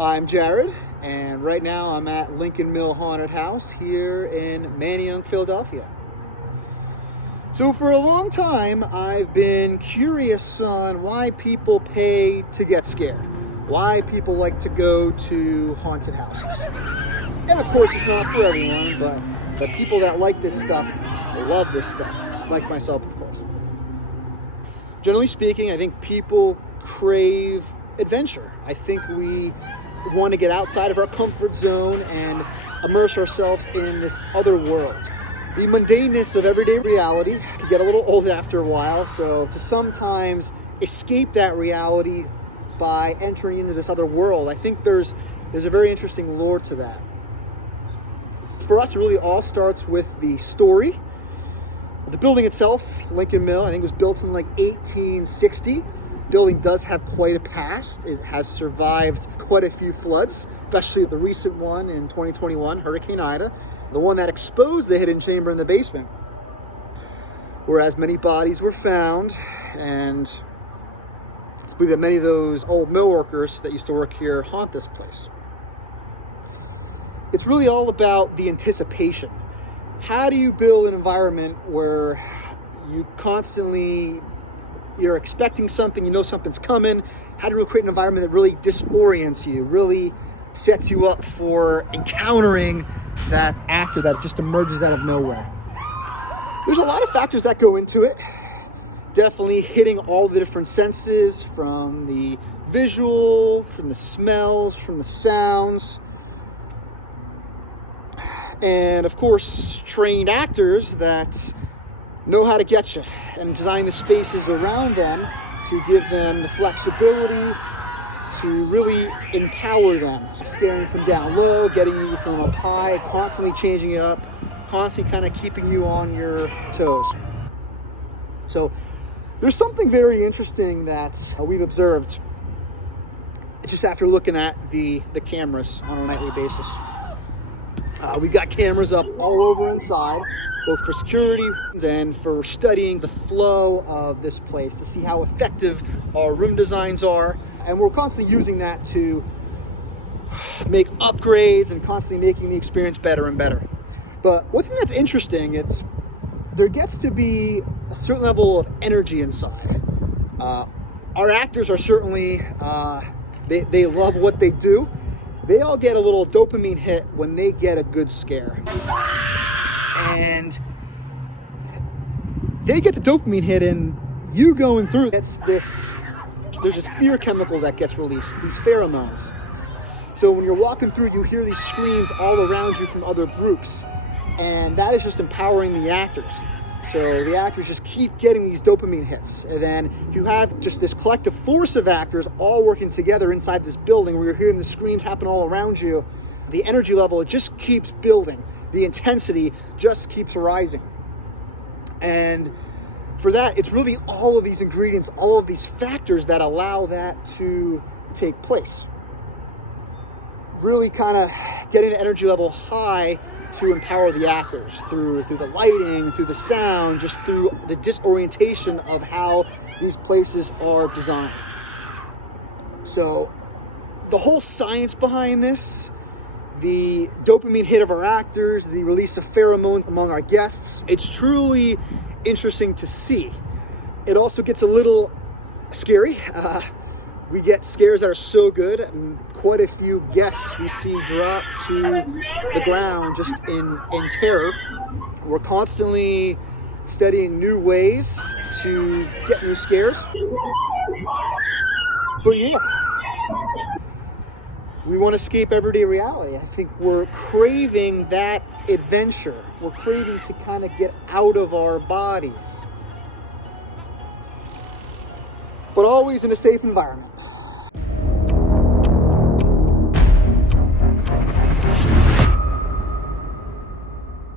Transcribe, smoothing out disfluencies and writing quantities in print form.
I'm Jared, and right now I'm at Lincoln Mill Haunted House here in Manayunk, Philadelphia. So for a long time, I've been curious on why people pay to get scared, why people like to go to haunted houses. And of course, it's not for everyone, but the people that like this stuff, love this stuff, like myself, of course. Generally speaking, I think people crave adventure. I think we want to get outside of our comfort zone and immerse ourselves in this other world. The mundaneness of everyday reality can get a little old after a while, so to sometimes escape that reality by entering into this other world, I think there's a very interesting lore to that. For us, it really all starts with the story. The building itself, Lincoln Mill, I think was built in like 1860. The building does have quite a past. It has survived quite a few floods, especially the recent one in 2021, Hurricane Ida, the one that exposed the hidden chamber in the basement, whereas many bodies were found, and it's believed that many of those old mill workers that used to work here haunt this place. It's really all about the anticipation. How do you build an environment where you're expecting something, you know something's coming? How do you create an environment that really disorients you, really sets you up for encountering that actor that just emerges out of nowhere? There's a lot of factors that go into it. Definitely hitting all the different senses, from the visual, from the smells, from the sounds. And of course, trained actors that know how to get you and design the spaces around them to give them the flexibility to really empower them. Scaring from down low, getting you from up high, constantly changing it up, constantly kind of keeping you on your toes. So there's something very interesting that we've observed just after looking at the cameras on a nightly basis. We've got cameras up all over inside, both for security and for studying the flow of this place to see how effective our room designs are. And we're constantly using that to make upgrades and constantly making the experience better and better. But one thing that's interesting, there gets to be a certain level of energy inside. Our actors are certainly, they love what they do. They all get a little dopamine hit when they get a good scare. And they get the dopamine hit, and you going through, there's this fear chemical that gets released, these pheromones. So when you're walking through, you hear these screams all around you from other groups, and that is just empowering the actors. So the actors just keep getting these dopamine hits. And then you have just this collective force of actors all working together inside this building where you're hearing the screams happen all around you. The energy level, it just keeps building. The intensity just keeps rising. And for that, it's really all of these ingredients, all of these factors that allow that to take place. Really kind of getting the energy level high to empower the actors through the lighting, through the sound, just through the disorientation of how these places are designed. So the whole science behind this, the dopamine hit of our actors, the release of pheromones among our guests, it's truly interesting to see. It also gets a little scary. We get scares that are so good, and quite a few guests we see drop to the ground just in terror. We're constantly studying new ways to get new scares. But yeah, we want to escape everyday reality. I think we're craving that adventure. We're craving to kind of get out of our bodies, but always in a safe environment.